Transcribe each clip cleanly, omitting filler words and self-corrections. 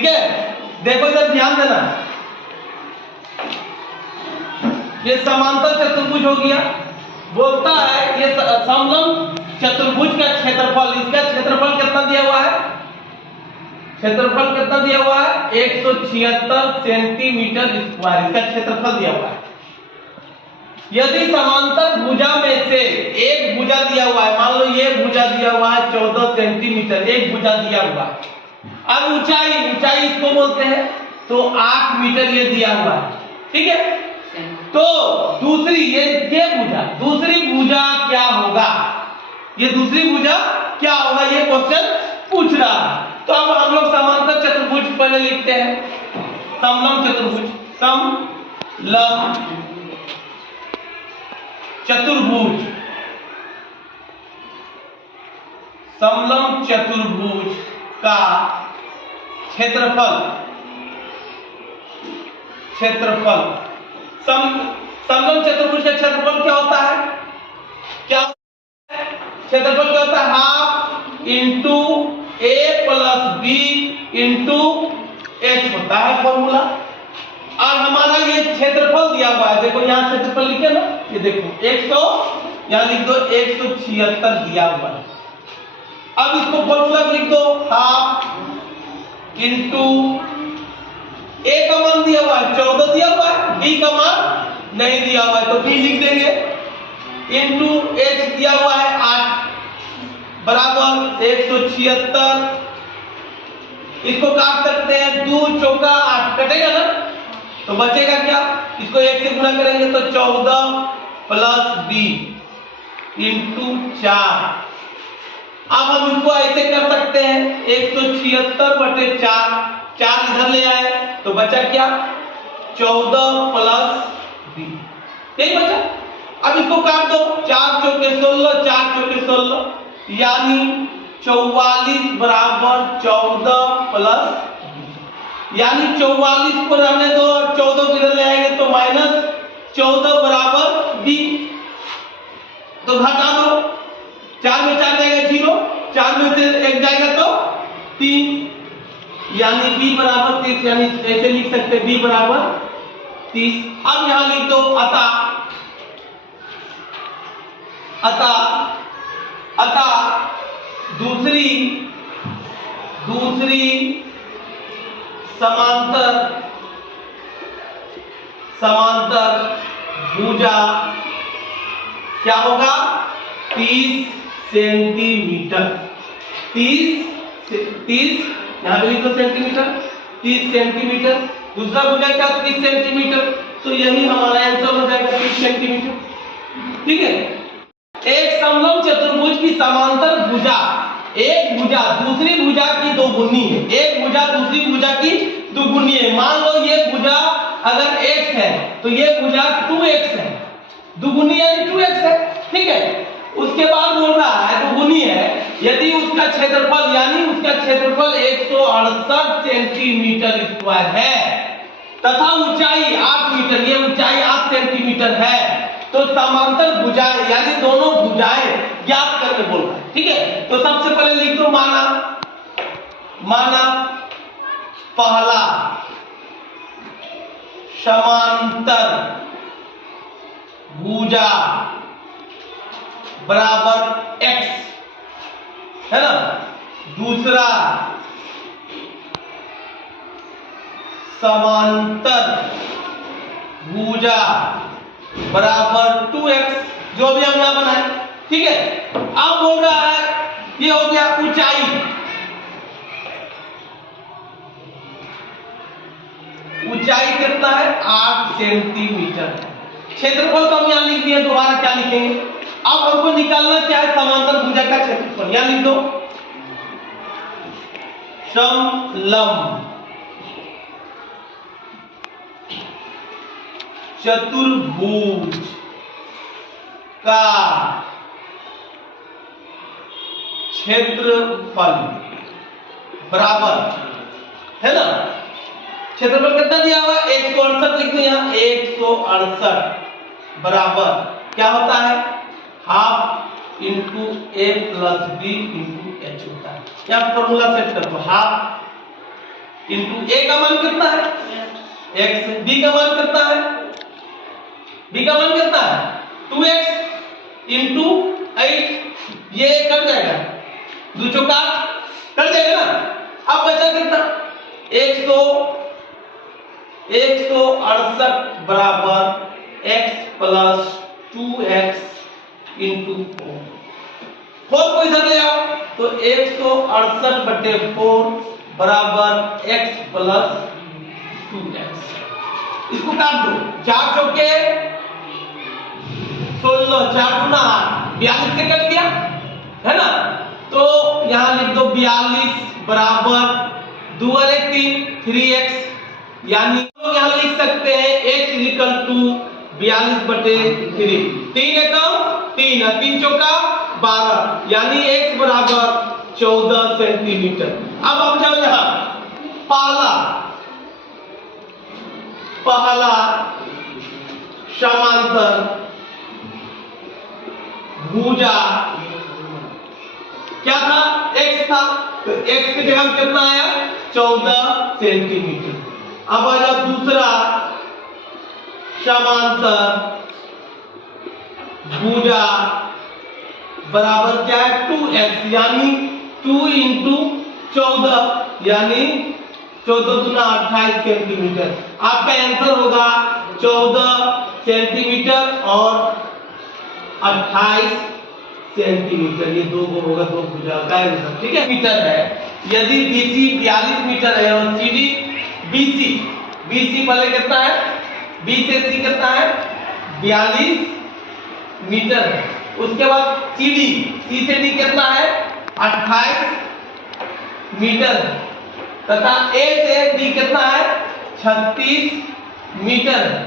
ठीक है, देखो इधर ध्यान देना, ये समांतर चतुर्भुज हो गया, बोलता है ये समलंब चतुर्भुज का क्षेत्रफल, इसका क्षेत्रफल कितना दिया हुआ है, क्षेत्रफल कितना दिया हुआ है 176 सेंटीमीटर स्क्वायर, इसका क्षेत्रफल दिया हुआ है। यदि समांतर भुजा में से एक भुजा दिया हुआ है, मान लो ये भुजा दिया हुआ है 14 सेंटीमीटर, एक भुजा दिया हुआ है, अब ऊंचाई इसको बोलते हैं, तो 8 मीटर ये दिया हुआ है, ठीक है। तो दूसरी ये भुजा, दूसरी भुजा क्या होगा, ये दूसरी भुजा क्या होगा, ये क्वेश्चन पूछ रहा है। तो अब हम लोग समांतर चतुर्भुज पहले लिखते हैं, समलंब चतुर्भुज, समलंब चतुर्भुज, समलंब चतुर्भुज का क्षेत्रफल, समलंब चतुर्भुज का क्षेत्रफल क्या होता है, क्या क्षेत्रफल क्या होता है, half into a plus b into h होता है फॉर्मूला। और हमारा ये क्षेत्रफल दिया हुआ है, देखो यहाँ क्षेत्रफल लिखे ना, ये देखो 100, यहाँ लिख दो 176 दिया हुआ है। अब इसको फॉर्मूला लिख दो, हाफ इंटू a का मान दिया हुआ है 14 दिया हुआ है, b का मान नहीं दिया हुआ है तो b लिख देंगे, इंटू h दिया हुआ है 8 बराबर 176, इसको काट सकते हैं, 2 चौका 8 कटेगा ना, तो बचेगा क्या, इसको 1 से गुणा करेंगे तो 14 प्लस b इंटू 4। अब हम इसको ऐसे कर सकते हैं 176 बटे 4, 4 इधर ले आए तो बचा क्या 14 प्लस b, यही बचा। अब इसको काट दो, 4 चौके 16, 4 चौके 16, यानी 44 बराबर 14 प्लस, यानी 44 को रहने दो और 14 को इधर ले आएंगे तो माइनस 14 बराबर b, तो घटा दो, 4 में 4 जाएगा 0, 4 में से 1 जाएगा तो 3, यानी b बराबर 30, यानी ऐसे लिख सकते हैं b बराबर 30। अब यहां लिख दो अतः दूसरी समांतर भुजा क्या होगा 30 सेंटीमीटर, 30 यहां पे लिख दो सेंटीमीटर, 30 सेंटीमीटर, दूसरा भुजा क्या 30 सेंटीमीटर, तो यही हमारा आंसर हो जाएगा 30 सेंटीमीटर, ठीक है। एक समलंब चतुर्भुज की समांतर भुजा, एक भुजा दूसरी भुजा की दोगुनी है, एक भुजा दूसरी भुजा की दोगुनी है। मान लो ये भुजा अगर x है तो ये भुजा 2x है, दुगुनी यानी 2x है, ठीक है। उसके बाद बोल रहा है दुगुनी है, यदि उसका क्षेत्रफल यानी उसका क्षेत्रफल 168 सेंटीमीटर स्क्वायर है तथा ऊंचाई 8 मीटर, ये ऊंचाई 8 सेंटीमीटर है, तो समांतर भुजाएं यानी दोनों भुजाएं ज्ञात करके बोल रहा है, ठीक है। तो सबसे पहले लिख दो माना पहला समांतर भुजा बराबर x है ना, दूसरा समांतर भुजा बराबर 2x, जो भी हम यहां बनाए, ठीक है। अब बोल रहा है ये हो गया ऊंचाई कितना है 8 सेंटीमीटर, क्षेत्रफल तो हम यहां लिख दिए, दोबारा क्या लिखेंगे। अब हमको निकालना क्या है समांतर भुजा का क्षेत्रफल, यहां लिख दो समलंब चतुर्भुज का क्षेत्रफल बराबर है ना, क्षेत्रफल कितना दिया हुआ है 168 लिख दो यहां 168 बराबर क्या होता है half into a plus b into h होता है। क्या फॉर्मूला सेट कर दो, हाफ इंटू ए का मान कितना है x, b का मान कितना है, b का मान कितना है 2x इंटू 8, ये कट जाएगा, दो चौका कट जाएगा ना। अब बचा कितना 168 बराबर x प्लस 2x इंटू 4 को इधर ले आओ तो 168 बटे 4 बराबर x प्लस 2x। इसको काट दो, 4 चौके 16, 4 दूना 8, 42 से कट गया है ना। तो यहां लिख दो 42 बराबर 2 और 1 3, 3x, यानी लोग यहां लिख सकते हैं x इक्वल टू 42 बटे 3, 3 एकम 3 और 3 चौका 12, यानी x बराबर 14 सेंटीमीटर। अब आप जाओ यहां पहला समांतर भुजा क्या था x था, तो x की जगह कितना आया 14 सेंटीमीटर। अब आ जाओ दूसरा समांतर भुजा बराबर क्या है 2x, यानी 2 इंटू 14, यानी 14 दूना 28 सेंटीमीटर। आपका आंसर होगा 14 सेंटीमीटर और 28 सेंटीमीटर, ये दो को होगा, दो भुजा का आंसर, ठीक है। मीटर है, यदि BC 42 मीटर है और CD BC पहले कितना है, B से C कितना है 42 मीटर है। उसके बाद CD C से D कितना है 28 मीटर है, तथा A से D कितना है 36 मीटर है,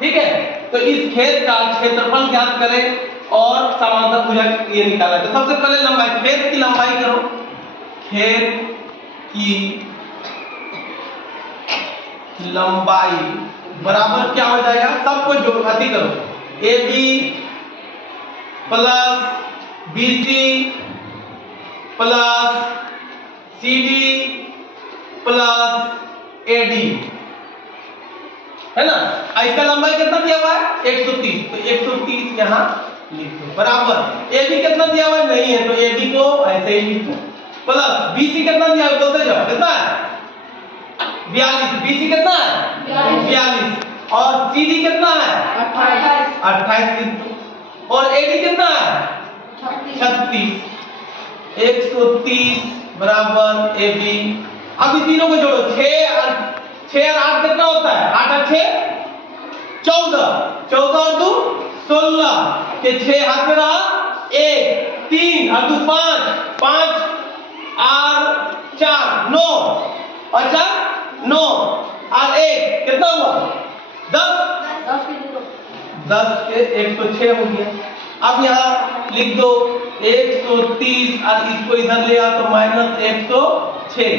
ठीक है। तो इस खेत का क्षेत्रफल ज्ञात करें और समांतर भुजा ये निकाला। तो सबसे पहले लंबाई, खेत की लंबाई करो, खेत की लंबाई बराबर क्या हो जाएगा, सबको जोड़ अधिक करो, AB plus BC plus CD plus AD, है ना। इसका लंबाई कितना दिया हुआ है 130, तो 130 यहाँ लिख दो बराबर। AB कितना दिया हुआ है नहीं है, तो AB को ऐसे ही लिख दो, प्लस BC कितना दिया हुआ बोलते जाओ, कितना है 42, BC कितना है 42 और CD कितना है 28 लिख दो, और AD कितना है 36, 130 बराबर AB। अब इन तीनों को जोड़ो, 6 और 8 कितना होता है, 8 और 6 14, 14 और 2 16 के 6 हाथ में रहा 1, 3 और 2 5, 5 और 4 9, और 4 9 और 1 कितना हुआ 10 के 106 हो गया। अब यहाँ लिख दो 130 और इसको इधर ले आओ तो माइनस 106,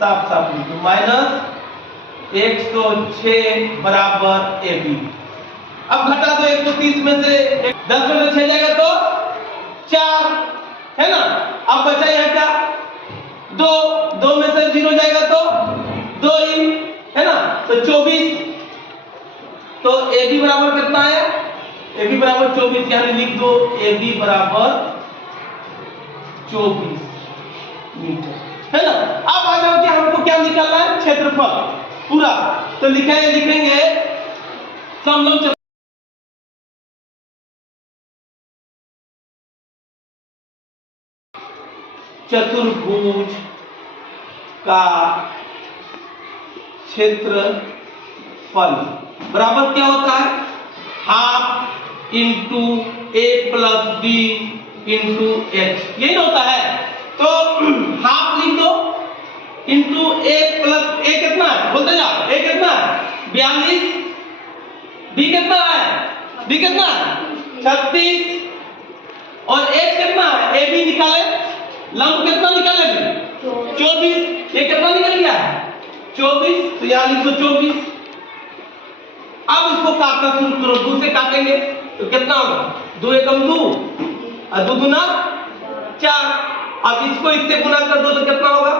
साफ साफ लिख दो माइनस 106 बराबर AB। अब घटा दो 130 में से 10 में से 6 जाएगा तो 4, है ना। अब बचा यहाँ क्या 2 में से 0 जाएगा तो 2 ही, है ना, तो 24। तो AB बराबर कितना है, AB बराबर 24, यानी लिख दो AB बराबर 24 मीटर, है ना। अब आ जाओ कि हमको क्या निकालना है क्षेत्रफल पूरा, तो लिखेंगे समलंब चतुर्भुज का क्षेत्रफल बराबर क्या होता है half into A plus B into H, यही होता है। तो हाफ लिख दो इंटू A प्लस A कितना है बोलते जाओ, A कितना है 42, B कितना है 36 और H कितना है AB निकाले, लंब कितना निकालेंगे 24, ये कितना निकल गया है 24, तो यहाँ लिख दो 24। अब इसको काटना शुरू करो, 2 से काटेंगे तो कितना होगा 2 एकम 2 और 2 दूना 4। अब इसको इससे गुना कर दो तो कितना होगा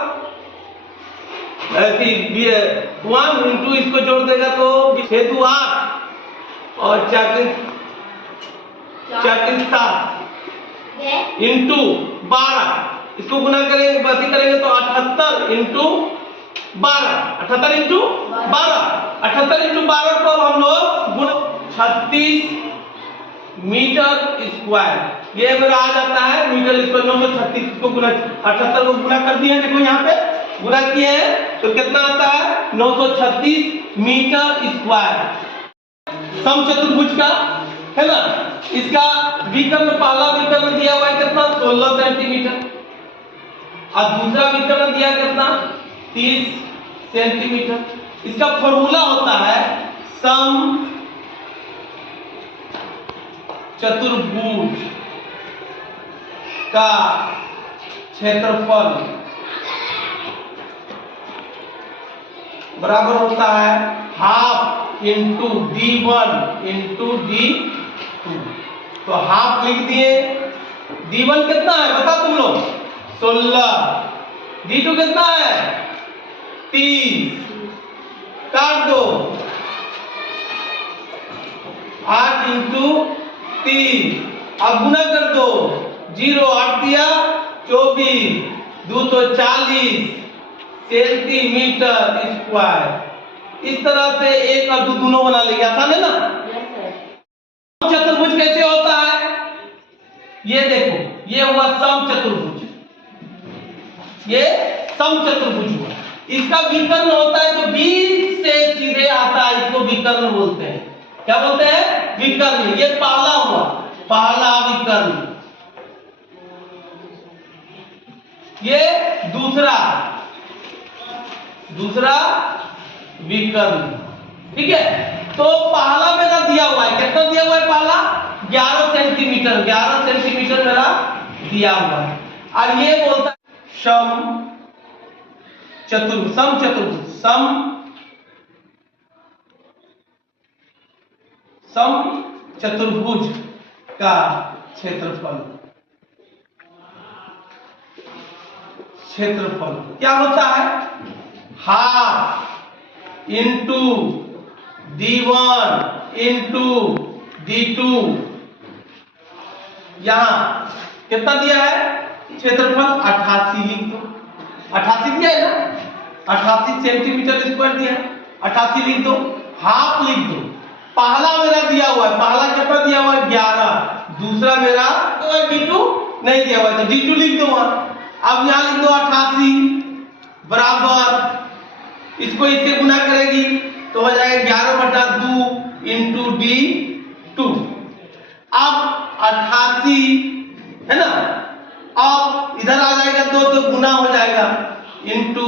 1 इंटू इसको जोड़ देगा तो 6 2 8 और 4 3 7 इंटू 12 इसको गुना करेंगे बाती करेंगे तो 78 इंटू 12 78 इंटू 12 को हम लोग गुना 36 मीटर स्क्वायर ये मेरा आ जाता है मीटर स्क्वायर 936 को गुना 78 को गुना कर दिया है। देखो यहाँ पे गुना किए हैं तो कितना आता है 936 मीटर स्क्वायर समचतुर्भुज का है ना। इसका विकर्ण पहला विकर्ण दिया हुआ है कितना 16 सेंटीमीटर और दूसरा विकर्ण दिया कितना 30 सेंटीमीटर। इसका फॉर्मूला होता है सम चतुर्भुज का क्षेत्रफल बराबर होता है half into d1 into d2। तो हाफ लिख दिए d1 कितना है बता तुम लोग 16 d2 कितना है 30 काट दो 8 इंटू 3 अब गुना कर दो 0 8 दिया 24 2 तो 40 सेंटीमीटर स्क्वायर। इस तरह से एक और दो दोनों बना लेंगे आसान है ना। चतुर्भुज कैसे होता है ये देखो ये हुआ समचतुर्भुज ये समचतुर्भुज हुआ। इसका विकर्ण होता है जो बीच से सीधे आता है इसको विकर्ण बोलते हैं। क्या बोलते हैं विकर्ण। ये पहला हुआ पहला विकर्ण ये दूसरा विकर्ण ठीक है। तो पहला मेरा दिया हुआ है कितना दिया हुआ है पहला 11 सेंटीमीटर मेरा दिया हुआ है और ये बोलता है सम चतुर्भुज का क्षेत्रफल क्या होता है half into d1 into d2। यहां कितना दिया है क्षेत्रफल 88 लिख दो 88 दिया है ना 88 सेंटीमीटर स्क्वायर दिया है 88 लिख दो हाफ लिख दो। पहला मेरा दिया हुआ है पहला कितना दिया हुआ है 11 दूसरा मेरा d2 नहीं दिया हुआ है तो d2 लिख दो वहां। अब यहां लिख दो 88 बराबर इसको इससे गुना करेगी तो हो जाएगा 11/2 इंटू d2। अब 88 है ना अब इधर आ जाएगा तो गुना हो जाएगा इंटू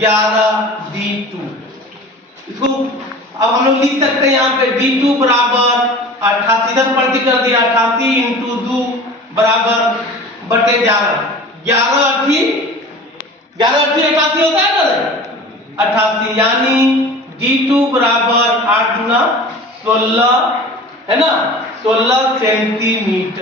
11d2। इसको अब हम लोग लिख सकते हैं यहाँ पे d2 बराबर 88 इधर प्रति कर दिया 88 इंटू 2 बराबर बटे 11 88 होता है ना 88 यानी d2 बराबर 8 गुना 16 है ना 16 सेंटीमीटर।